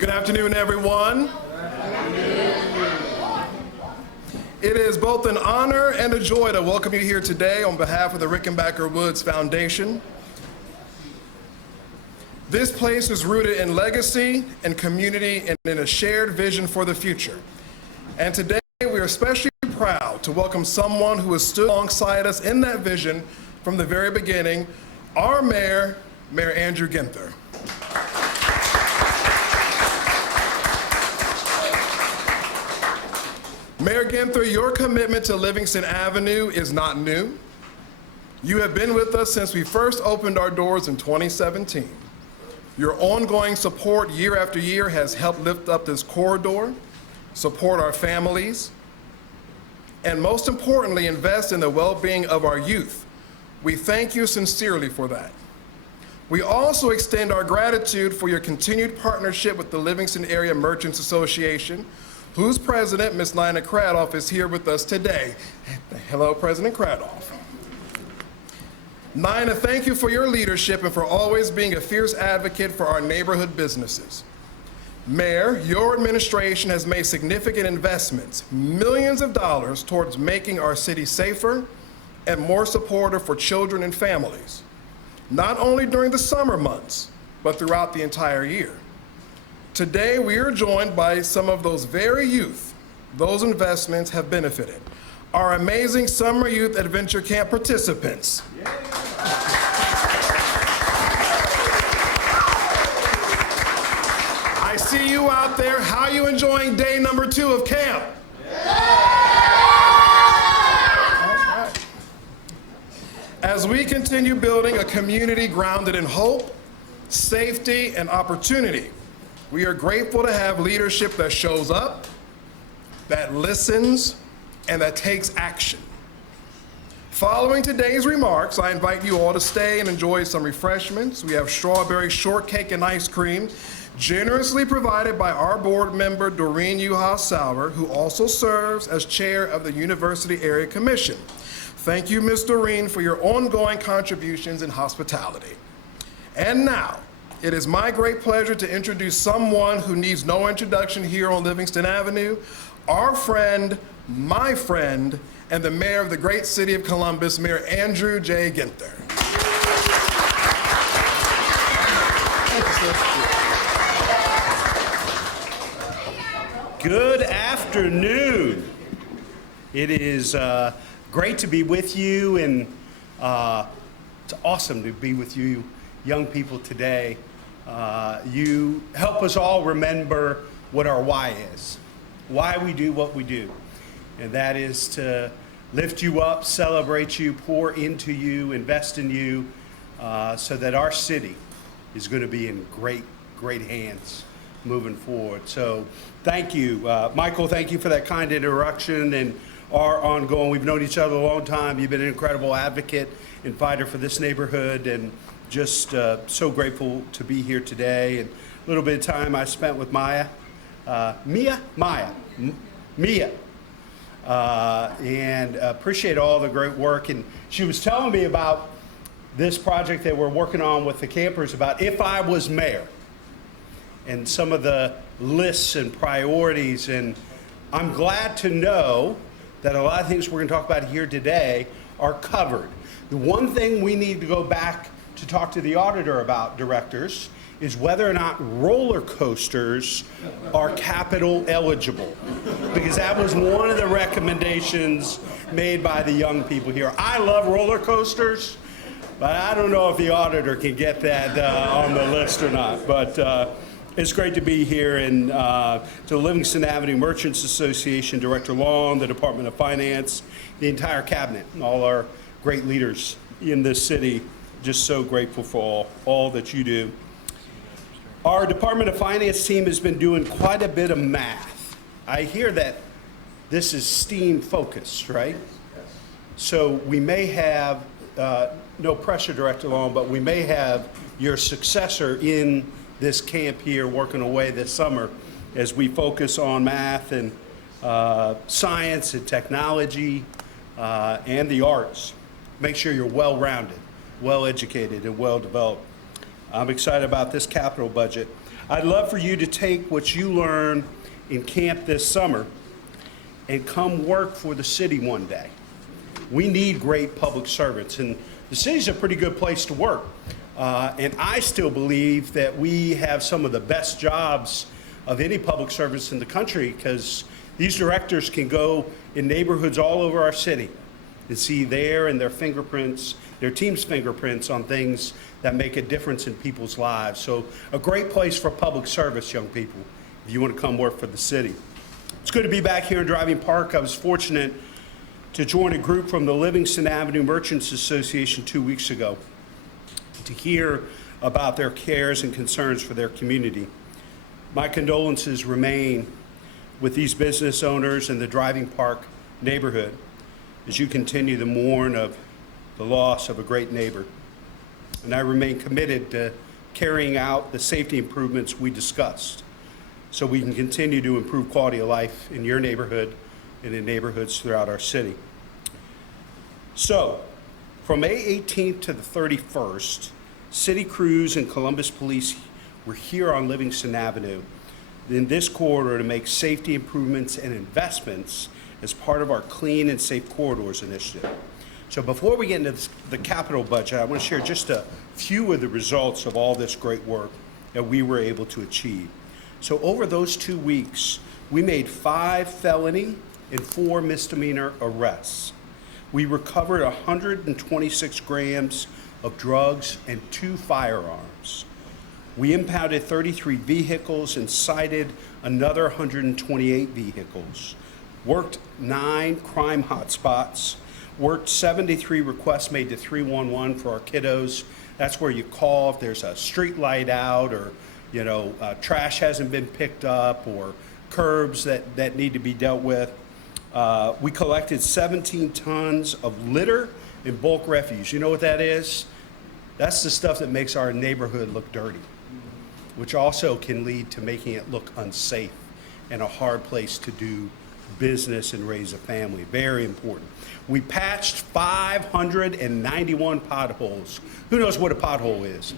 Good afternoon, everyone. It is both an honor and a joy to welcome you here today on behalf of the Rickenbacker Woods Foundation. This place is rooted in legacy and community and in a shared vision for the future. And today we are especially proud to welcome someone who has stood alongside us in that vision from the very beginning, our mayor, Mayor Andrew Ginther. Mayor Ginther, your commitment to Livingston Avenue is not new. You have been with us since we first opened our doors in 2017. Your ongoing support year after year has helped lift up this corridor, support our families, and most importantly, invest in the well-being of our youth. We thank you sincerely for that. We also extend our gratitude for your continued partnership with the Livingston Area Merchants Association, whose president, Ms. Nina Cradoff, is here with us today. Hello, President Cradoff. Nina, thank you for your leadership and for always being a fierce advocate for our neighborhood businesses. Mayor, your administration has made significant investments, millions of dollars, towards making our city safer and more supportive for children and families, not only during the summer months, but throughout the entire year. Today, we are joined by some of those very youth those investments have benefited. Our amazing Summer Youth Adventure Camp participants. Yay. I see you out there. How are you enjoying day number 2 of camp? Yeah. All right. As we continue building a community grounded in hope, safety, and opportunity, we are grateful to have leadership that shows up, that listens, and that takes action. Following today's remarks, I invite you all to stay and enjoy some refreshments. We have strawberry shortcake and ice cream, generously provided by our board member, Doreen Uhas-Sauer, who also serves as chair of the University Area Commission. Thank you, Ms. Doreen, for your ongoing contributions in hospitality. And now, it is my great pleasure to introduce someone who needs no introduction here on Livingston Avenue, our friend, my friend, and the mayor of the great city of Columbus, Mayor Andrew J. Ginther. Good afternoon. It is great to be with you, and it's awesome to be with you young people today. You help us all remember what our why is, why we do what we do. And that is to lift you up, celebrate you, pour into you, invest in you, so that our city is going to be in great, great hands moving forward. So thank you. Michael, thank you for that kind introduction and our ongoing. We've known each other a long time. You've been an incredible advocate and fighter for this neighborhood, and just so grateful to be here today. And a little bit of time I spent with Mia, and appreciate all the great work. And she was telling me about this project that we're working on with the campers about if I was mayor and some of the lists and priorities. And I'm glad to know that a lot of things we're going to talk about here today are covered. The one thing we need to go back to talk to the auditor about, directors, is whether or not roller coasters are capital eligible, because that was one of the recommendations made by the young people here. I love roller coasters, but I don't know if the auditor can get that on the list or not. But it's great to be here, and to the Livingston Avenue Merchants Association, Director Long, the Department of Finance, the entire cabinet, and all our great leaders in this city. Just so grateful for all that you do. Our Department of Finance team has been doing quite a bit of math. I hear that this is STEAM focused, right? Yes. So we may have, no pressure, Director Long, but we may have your successor in this camp here working away this summer as we focus on math and science and technology and the arts. Make sure you're well-rounded, well-educated, and well-developed. I'm excited about this capital budget. I'd love for you to take what you learned in camp this summer and come work for the city one day. We need great public servants, and the city's a pretty good place to work. And I still believe that we have some of the best jobs of any public service in the country, because these directors can go in neighborhoods all over our city and see their and their fingerprints, their team's fingerprints on things that make a difference in people's lives. So a great place for public service, young people, if you want to come work for the city. It's good to be back here in Driving Park. I was fortunate to join a group from the Livingston Avenue Merchants Association 2 weeks ago to hear about their cares and concerns for their community. My condolences remain with these business owners in the Driving Park neighborhood as you continue to mourn of the loss of a great neighbor. And I remain committed to carrying out the safety improvements we discussed so we can continue to improve quality of life in your neighborhood and in neighborhoods throughout our city. So, from May 18th to the 31st, city crews and Columbus Police were here on Livingston Avenue in this corridor to make safety improvements and investments as part of our Clean and Safe Corridors initiative. So before we get into the capital budget, I want to share just a few of the results of all this great work that we were able to achieve. So over those 2 weeks, we made 5 felony and 4 misdemeanor arrests. We recovered 126 grams of drugs and 2 firearms. We impounded 33 vehicles and cited another 128 vehicles. Worked 9 crime hotspots. Worked 73 requests made to 311 for our kiddos. That's where you call if there's a street light out, or trash hasn't been picked up, or curbs that need to be dealt with. We collected 17 tons of litter and bulk refuse. You know what that is? That's the stuff that makes our neighborhood look dirty, which also can lead to making it look unsafe and a hard place to do business and raise a family. Very important. We patched 591 potholes. Who knows what a pothole is?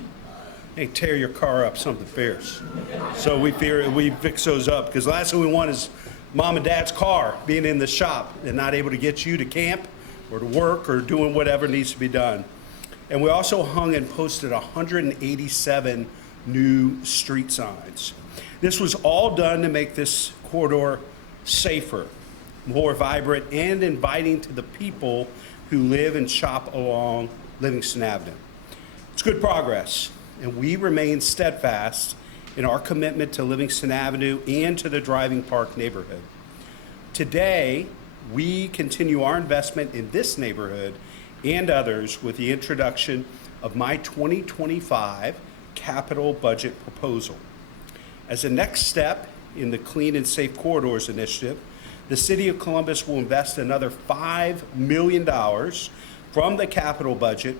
They tear your car up, something fierce. So we fix those up, because the last thing we want is mom and dad's car being in the shop and not able to get you to camp or to work or doing whatever needs to be done. And we also hung and posted 187 new street signs. This was all done to make this corridor safer, more vibrant, and inviting to the people who live and shop along Livingston Avenue. It's good progress, and we remain steadfast in our commitment to Livingston Avenue and to the Driving Park neighborhood. Today, we continue our investment in this neighborhood and others with the introduction of my 2025 capital budget proposal. As a next step in the Clean and Safe Corridors initiative, the City of Columbus will invest another $5 million from the capital budget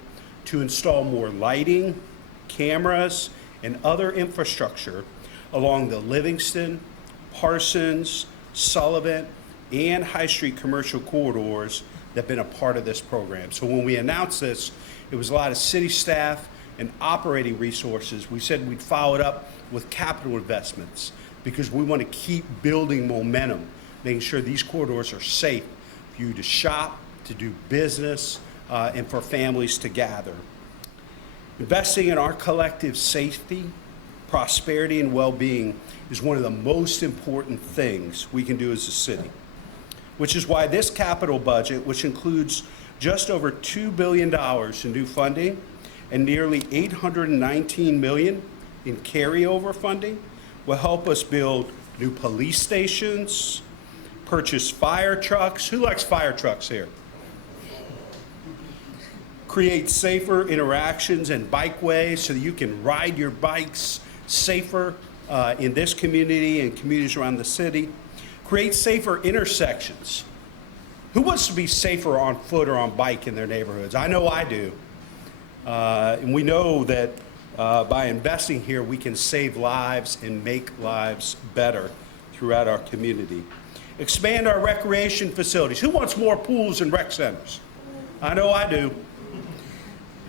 to install more lighting, cameras, and other infrastructure along the Livingston, Parsons, Sullivan, and High Street commercial corridors that have been a part of this program. So when we announced this, it was a lot of city staff and operating resources. We said we'd follow it up with capital investments because we want to keep building momentum, making sure these corridors are safe for you to shop, to do business, and for families to gather. Investing in our collective safety, prosperity, and well-being is one of the most important things we can do as a city, which is why this capital budget, which includes just over $2 billion in new funding and nearly $819 million in carryover funding, will help us build new police stations, purchase fire trucks. Who likes fire trucks here? Create safer interactions and bikeways so that you can ride your bikes safer in this community and communities around the city. Create safer intersections. Who wants to be safer on foot or on bike in their neighborhoods? I know I do. And we know that by investing here, we can save lives and make lives better throughout our community. Expand our recreation facilities. Who wants more pools and rec centers? I know I do.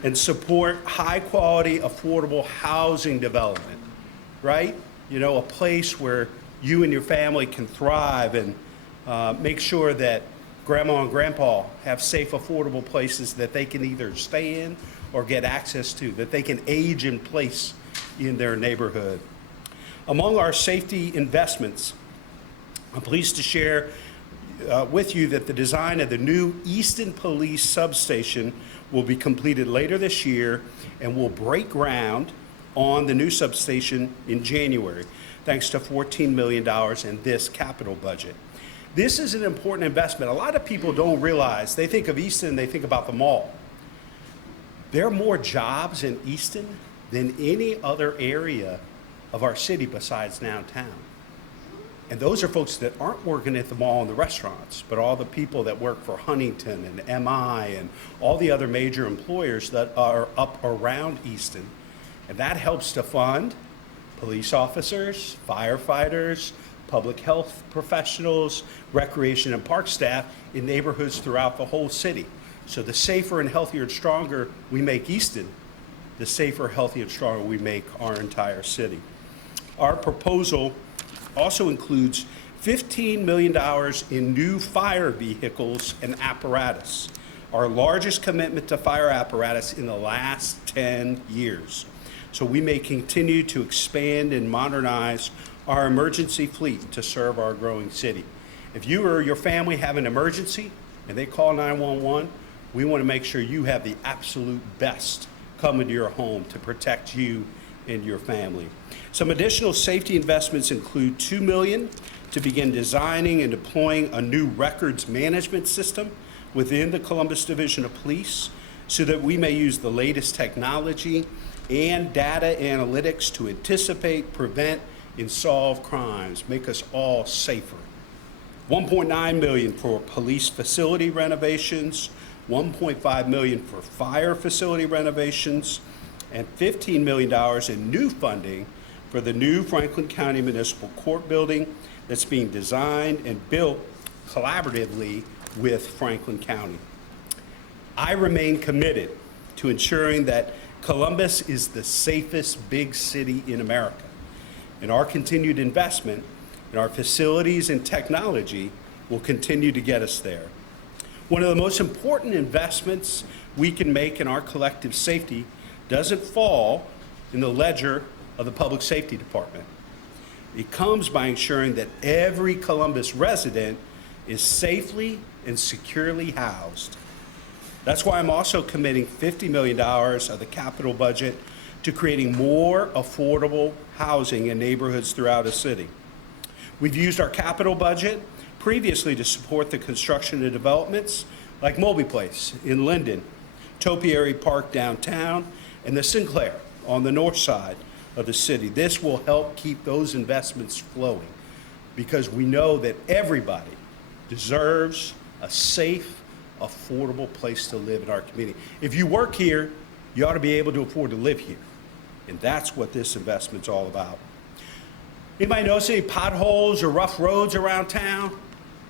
And support high-quality, affordable housing development. right? You know, a place where you and your family can thrive and make sure that grandma and grandpa have safe, affordable places that they can either stay in or get access to, that they can age in place in their neighborhood. Among our safety investments, I'm pleased to share with you that the design of the new Easton Police substation will be completed later this year and will break ground on the new substation in January, thanks to $14 million in this capital budget. This is an important investment. A lot of people don't realize, they think of Easton, they think about the mall. There are more jobs in Easton than any other area of our city besides downtown. And those are folks that aren't working at the mall and the restaurants, but all the people that work for Huntington and MI and all the other major employers that are up around Easton. And that helps to fund police officers, firefighters, public health professionals, recreation and park staff in neighborhoods throughout the whole city. So the safer and healthier and stronger we make Easton, the safer, healthier, and stronger we make our entire city. Our proposal also includes $15 million in new fire vehicles and apparatus, our largest commitment to fire apparatus in the last 10 years. So we may continue to expand and modernize our emergency fleet to serve our growing city. If you or your family have an emergency and they call 911, we want to make sure you have the absolute best coming to your home to protect you and your family. Some additional safety investments include $2 million to begin designing and deploying a new records management system within the Columbus Division of Police so that we may use the latest technology and data analytics to anticipate, prevent, and solve crimes, make us all safer. $1.9 million for police facility renovations, $1.5 million for fire facility renovations, and $15 million in new funding for the new Franklin County Municipal Court building that's being designed and built collaboratively with Franklin County. I remain committed to ensuring that Columbus is the safest big city in America. And our continued investment in our facilities and technology will continue to get us there. One of the most important investments we can make in our collective safety doesn't fall in the ledger of the Public Safety Department. It comes by ensuring that every Columbus resident is safely and securely housed. That's why I'm also committing $50 million of the capital budget to creating more affordable housing in neighborhoods throughout the city. We've used our capital budget previously to support the construction of developments like Moby Place in Linden, Topiary Park downtown, and the Sinclair on the north side of the city. This will help keep those investments flowing because we know that everybody deserves a safe, affordable place to live in our community. If you work here, you ought to be able to afford to live here. And that's what this investment's all about. Anybody notice any potholes or rough roads around town?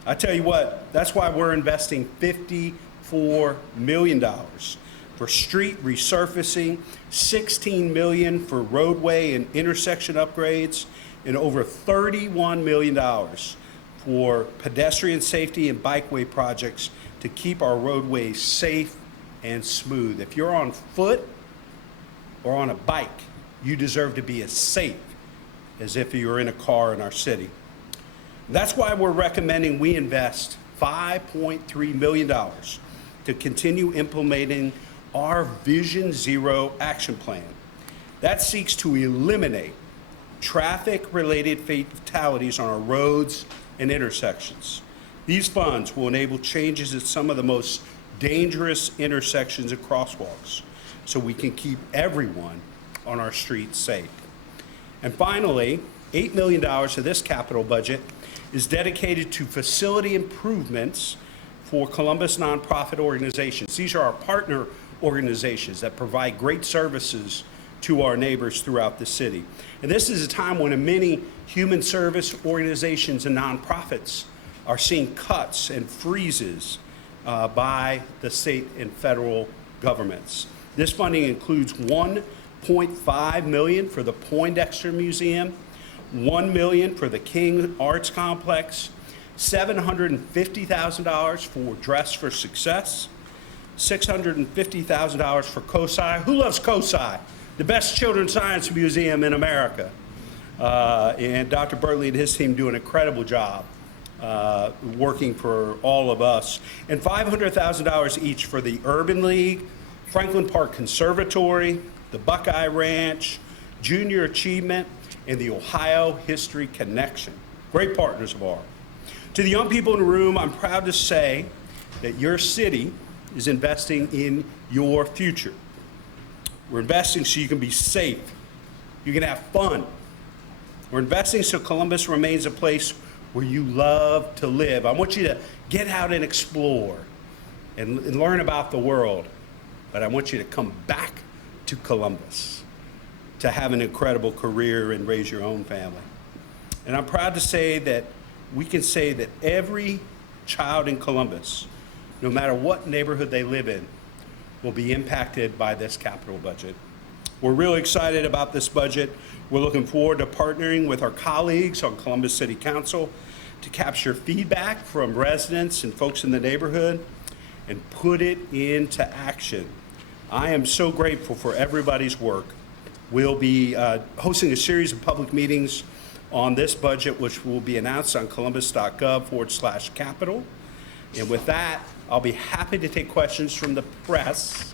I tell you what, that's why we're investing $54 million for street resurfacing, $16 million for roadway and intersection upgrades, and over $31 million for pedestrian safety and bikeway projects to keep our roadways safe and smooth. If you're on foot or on a bike, you deserve to be as safe as if you were in a car in our city. That's why we're recommending we invest $5.3 million to continue implementing our Vision Zero action plan. That seeks to eliminate traffic-related fatalities on our roads and intersections. These funds will enable changes at some of the most dangerous intersections and crosswalks so we can keep everyone on our streets safe. And finally, $8 million of this capital budget is dedicated to facility improvements for Columbus nonprofit organizations. These are our partner organizations that provide great services to our neighbors throughout the city. And this is a time when many human service organizations and nonprofits are seeing cuts and freezes by the state and federal governments. This funding includes $1 $0.5 million for the Poindexter Museum, $1 million for the King Arts Complex, $750,000 for Dress for Success, $650,000 for COSI. Who loves COSI? The best children's science museum in America. And Dr. Burtley and his team do an incredible job working for all of us. And $500,000 each for the Urban League, Franklin Park Conservatory, the Buckeye Ranch, Junior Achievement, and the Ohio History Connection. Great partners of ours. To the young people in the room, I'm proud to say that your city is investing in your future. We're investing so you can be safe, you can have fun. We're investing so Columbus remains a place where you love to live. I want you to get out and explore and learn about the world, but I want you to come back to Columbus to have an incredible career and raise your own family. And I'm proud to say that we can say that every child in Columbus, no matter what neighborhood they live in, will be impacted by this capital budget. We're really excited about this budget. We're looking forward to partnering with our colleagues on Columbus City Council to capture feedback from residents and folks in the neighborhood and put it into action. I am so grateful for everybody's work. We'll be hosting a series of public meetings on this budget, which will be announced on columbus.gov/capital. And with that, I'll be happy to take questions from the press,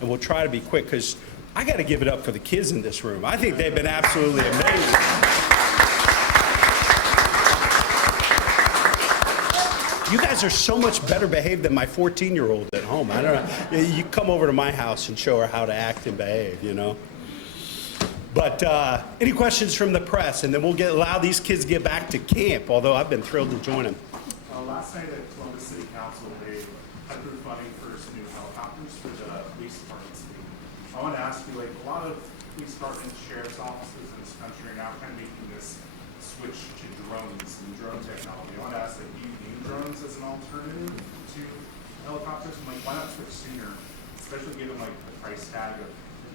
and we'll try to be quick because I got to give it up for the kids in this room. I think they've been absolutely amazing. You guys are so much better behaved than my 14-year-old at home. I don't know. You come over to my house and show her how to act and behave, you know. But any questions from the press, and then we'll allow these kids to get back to camp, although I've been thrilled to join them. Last night at Columbus City Council, they approved funding for some new helicopters for the police departments. I want to ask you, like, a lot of police departments, sheriff's offices in this country are now kind of making this switch to drones and drone technology. I want to ask, like, do you view drones as an alternative to helicopters? And, like, why not switch sooner, especially given, like, the price tag of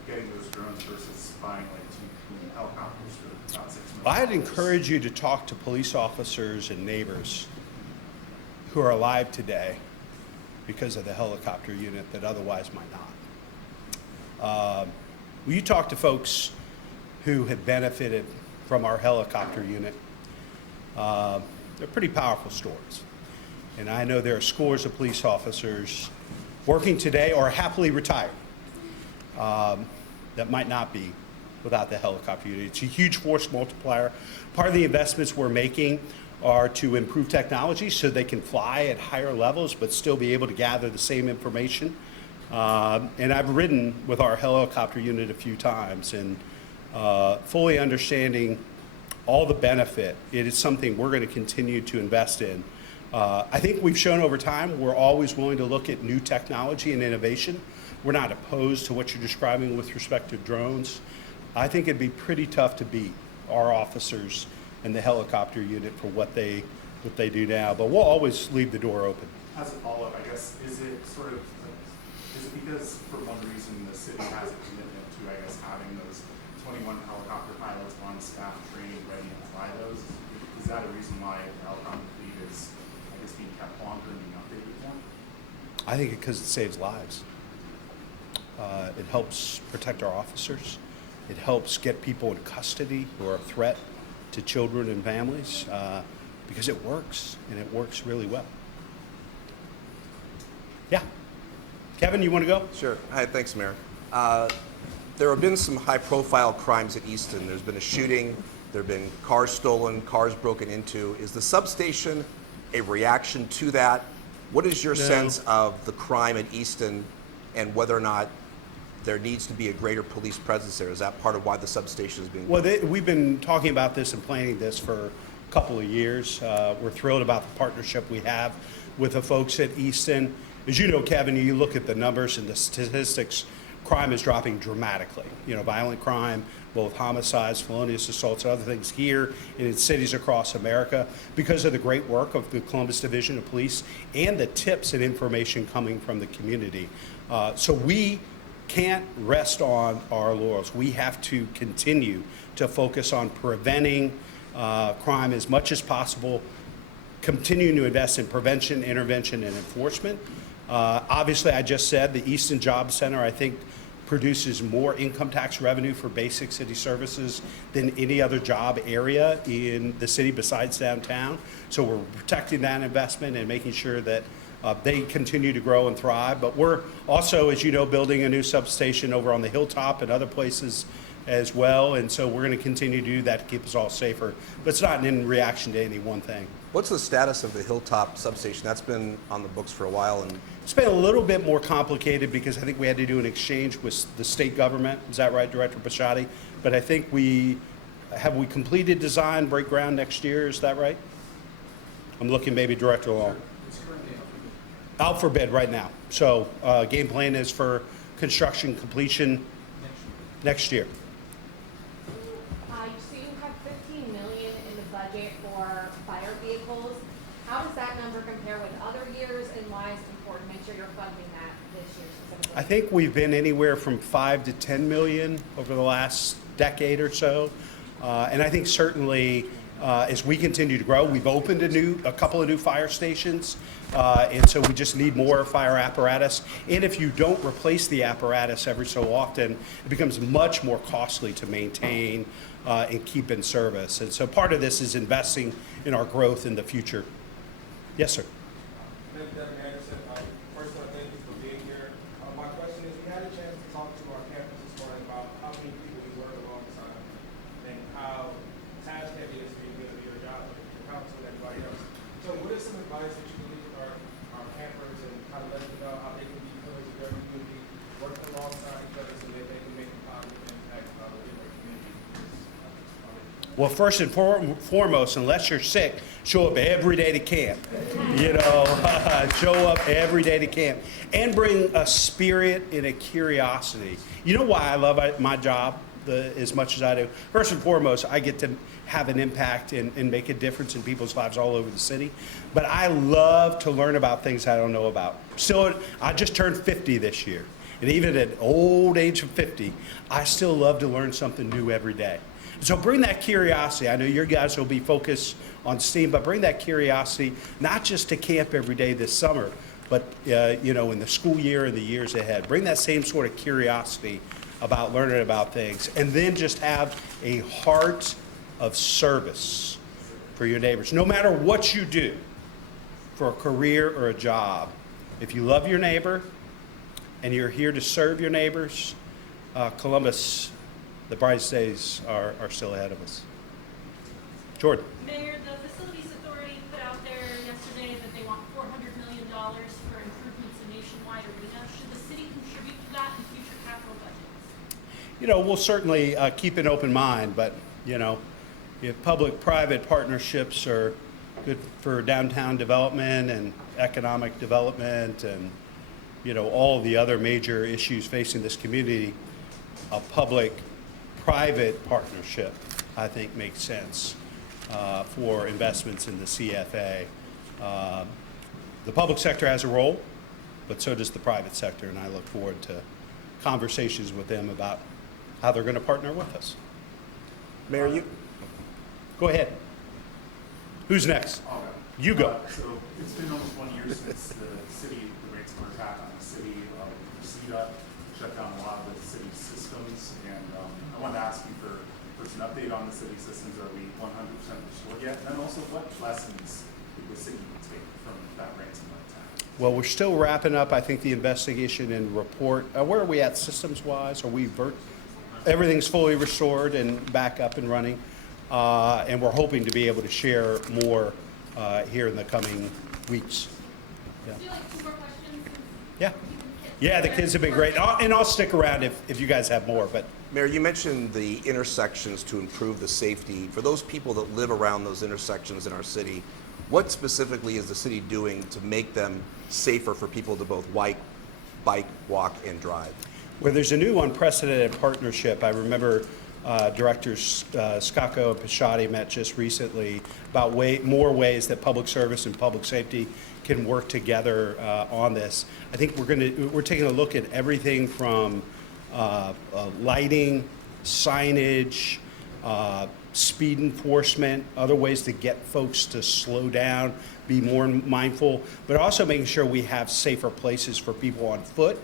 getting those drones versus buying, like, two helicopters for about $6 million? I'd encourage you to talk to police officers and neighbors who are alive today because of the helicopter unit that otherwise might not. When you talk to folks who have benefited from our helicopter unit, they're pretty powerful stories. And I know there are scores of police officers working today or happily retired that might not be without the helicopter unit. It's a huge force multiplier. Part of the investments we're making are to improve technology so they can fly at higher levels but still be able to gather the same information. And I've ridden with our helicopter unit a few times, and fully understanding all the benefit, it is something we're going to continue to invest in. I think we've shown over time we're always willing to look at new technology and innovation. We're not opposed to what you're describing with respect to drones. I think it'd be pretty tough to beat our officers and the helicopter unit for what they do now, but we'll always leave the door open. As a follow-up, I guess, is it because for one reason the city has a commitment to, I guess, having those 21 helicopter pilots on staff trained, ready to fly those? Is that a reason why the helicopter fleet is, I guess, being kept longer and being updated more? I think because it saves lives. It helps protect our officers. It helps get people in custody who are a threat to children and families, because it works, and it works really well. Yeah. Kevin, you want to go? Sure. Hi, thanks, Mayor. There have been some high-profile crimes at Easton. There's been a shooting. There have been cars stolen, cars broken into. Is the substation a reaction to that? What is your sense of the crime at Easton and whether or not there needs to be a greater police presence there? Is that part of why the substation is being built? Well, we've been talking about this and planning this for a couple of years. We're thrilled about the partnership we have with the folks at Easton. As you know, Kevin, you look at the numbers and the statistics, crime is dropping dramatically. You know, violent crime, both homicides, felonious assaults, and other things here and in cities across America because of the great work of the Columbus Division of Police and the tips and information coming from the community. So we can't rest on our laurels. We have to continue to focus on preventing crime as much as possible, continuing to invest in prevention, intervention, and enforcement. Obviously, I just said the Easton Job Center, I think, produces more income tax revenue for basic city services than any other job area in the city besides downtown. So we're protecting that investment and making sure that they continue to grow and thrive. But we're also, as you know, building a new substation over on the hilltop and other places as well. And so we're going to continue to do that to keep us all safer. But it's not in reaction to any one thing. What's the status of the Hilltop substation? That's been on the books for a while, and It's been a little bit more complicated because I think we had to do an exchange with the state government. Is that right, Director Bashotti? But I think we completed design, break ground next year? Is that right? I'm looking maybe Director Long. Out for bid right now. So game plan is for construction completion next year. So you have 15 million in the budget for fire vehicles. How does that number compare with other years, and why is it important to make sure you're funding that this year specifically? I think we've been anywhere from 5 to 10 million over the last decade or so. And I think certainly as we continue to grow, we've opened a couple of new fire stations. And so we just need more fire apparatus. And if you don't replace the apparatus every so often, it becomes much more costly to maintain and keep in service. And so part of this is investing in our growth in the future. Yes, sir. Deputy Anderson, first of all, thank you for being here. My question is, we had a chance to talk to our campus this morning about how many people we work alongside and how task heavy it is for you to do your job, the council and everybody else. So what is some advice that you can give to our campers and how to let them know how they can be pillars of their community, working alongside each other so that they can make a positive impact within their community? Well, first and foremost, unless you're sick, show up every day to camp. Show up every day to camp. And bring a spirit and a curiosity. You know why I love my job as much as I do? First and foremost, I get to have an impact and make a difference in people's lives all over the city. But I love to learn about things I don't know about. Still, I just turned 50 this year. And even at old age of 50, I still love to learn something new every day. So bring that curiosity. I know your guys will be focused on STEAM, but bring that curiosity, not just to camp every day this summer, but in the school year and the years ahead. Bring that same sort of curiosity about learning about things, and then just have a heart of service for your neighbors. No matter what you do for a career or a job, if you love your neighbor and you're here to serve your neighbors, Columbus, the brightest days are still ahead of us. Jordan. Mayor, the Facilities Authority put out there yesterday that they want $400 million for improvements in nationwide arena. Should the city contribute to that in future capital budgets? We'll certainly keep an open mind, but, if public-private partnerships are good for downtown development and economic development and, all the other major issues facing this community, a public-private partnership, I think, makes sense for investments in the CFA. The public sector has a role, but so does the private sector, and I look forward to conversations with them about how they're going to partner with us. Mayor, you Go ahead. Who's next? All right. You go. So it's been almost 1 year since the ransomware attack on the city of Reseda shut down a lot of the city systems. And I wanted to ask you for an update on the city systems. Are we 100% restored yet? And then also, what lessons did the city take from that ransomware attack? Well, we're still wrapping up, I think, the investigation and report. Where are we at systems-wise? Everything's fully restored and back up and running. And we're hoping to be able to share more here in the coming weeks. Yeah. Do you like 2 more questions? Yeah, the kids have been great. And I'll stick around if you guys have more. But Mayor, you mentioned the intersections to improve the safety. For those people that live around those intersections in our city, what specifically is the city doing to make them safer for people to both bike, walk, and drive? Well, there's a new unprecedented partnership. I remember Directors Scacco and Pisciotti met just recently about more ways that public service and public safety can work together on this. I think we're taking a look at everything from lighting, signage, speed enforcement, other ways to get folks to slow down, be more mindful, but also making sure we have safer places for people on foot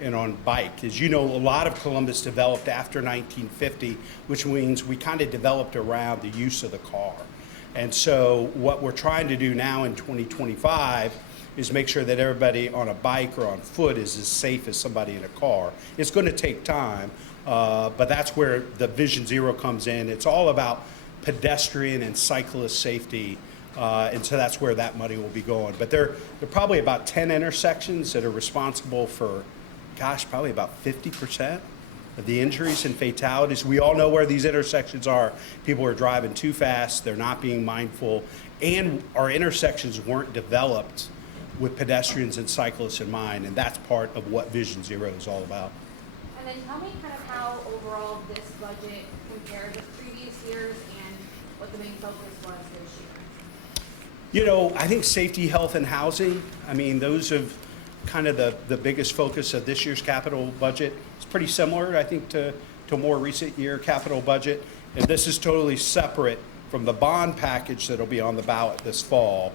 and on bike. As you know, a lot of Columbus developed after 1950, which means we kind of developed around the use of the car. And so what we're trying to do now in 2025 is make sure that everybody on a bike or on foot is as safe as somebody in a car. It's going to take time, but that's where the Vision Zero comes in. It's all about pedestrian and cyclist safety, and so that's where that money will be going. But there are probably about 10 intersections that are responsible for, gosh, probably about 50% of the injuries and fatalities. We all know where these intersections are. People are driving too fast, they're not being mindful, and our intersections weren't developed with pedestrians and cyclists in mind, and that's part of what Vision Zero is all about. And then tell me kind of how overall this budget compares with previous years and what the main focus was this year. You know, I think safety, health, and housing, I mean, those are kind of the biggest focus of this year's capital budget. It's pretty similar, I think, to a more recent year capital budget. And this is totally separate from the bond package that'll be on the ballot this fall.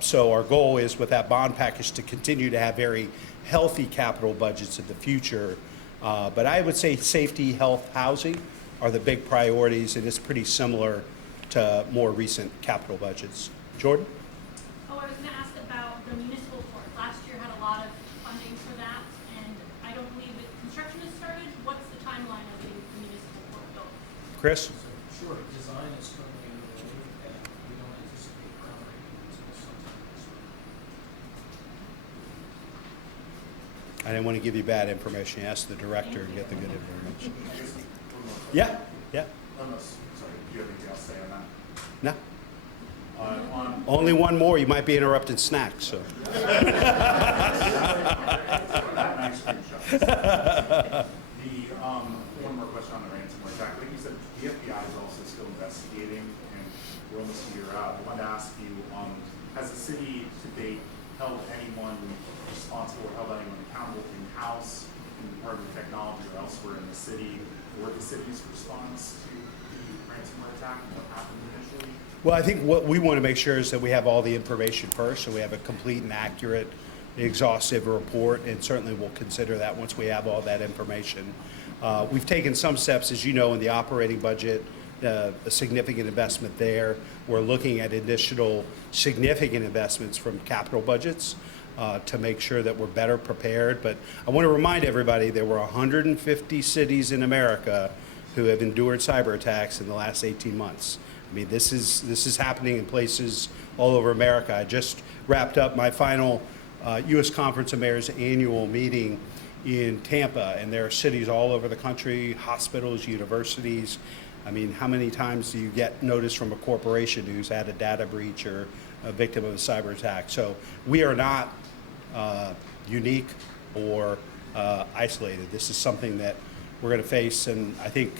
So our goal is with that bond package to continue to have very healthy capital budgets in the future. But I would say safety, health, housing are the big priorities, and it's pretty similar to more recent capital budgets. Jordan? Oh, I was gonna ask about the municipal court. Last year had a lot of funding for that, and I don't believe that construction has started. What's the timeline of the municipal court built? Chris? Sure, design is currently underway, and we don't anticipate groundbreaking until sometime this spring. I didn't want to give you bad information. Ask the director and get the good information. Yeah, yeah. Unless, sorry, do you have anything else to say on that? No. On Only one more, you might be interrupting snacks, so. that nice screenshot. One more question on the ransomware attack. Like you said, the FBI is also still investigating, and we're almost a year out. I wanted to ask you, has the city to date held anyone responsible or held anyone accountable in-house in the Department of Technology or elsewhere in the city, or the city's response to the ransomware attack and what happened initially? Well, I think what we want to make sure is that we have all the information first, so we have a complete and accurate, exhaustive report, and certainly we'll consider that once we have all that information. We've taken some steps, as you know, in the operating budget, a significant investment there. We're looking at additional significant investments from capital budgets to make sure that we're better prepared. But I want to remind everybody there were 150 cities in America who have endured cyber attacks in the last 18 months. I mean, this is happening in places all over America. I just wrapped up my final U.S. Conference of Mayors annual meeting in Tampa, and there are cities all over the country, hospitals, universities. I mean, how many times do you get notice from a corporation who's had a data breach or a victim of a cyber attack? So we are not unique or isolated. This is something that we're going to face, and I think,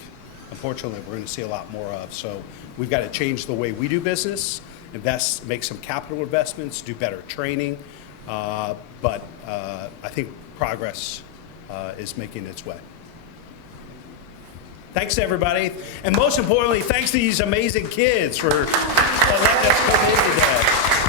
unfortunately, we're going to see a lot more of. So we've got to change the way we do business, invest, make some capital investments, do better training. But I think progress is making its way. Thanks to everybody. And most importantly, thanks to these amazing kids for letting us come in today.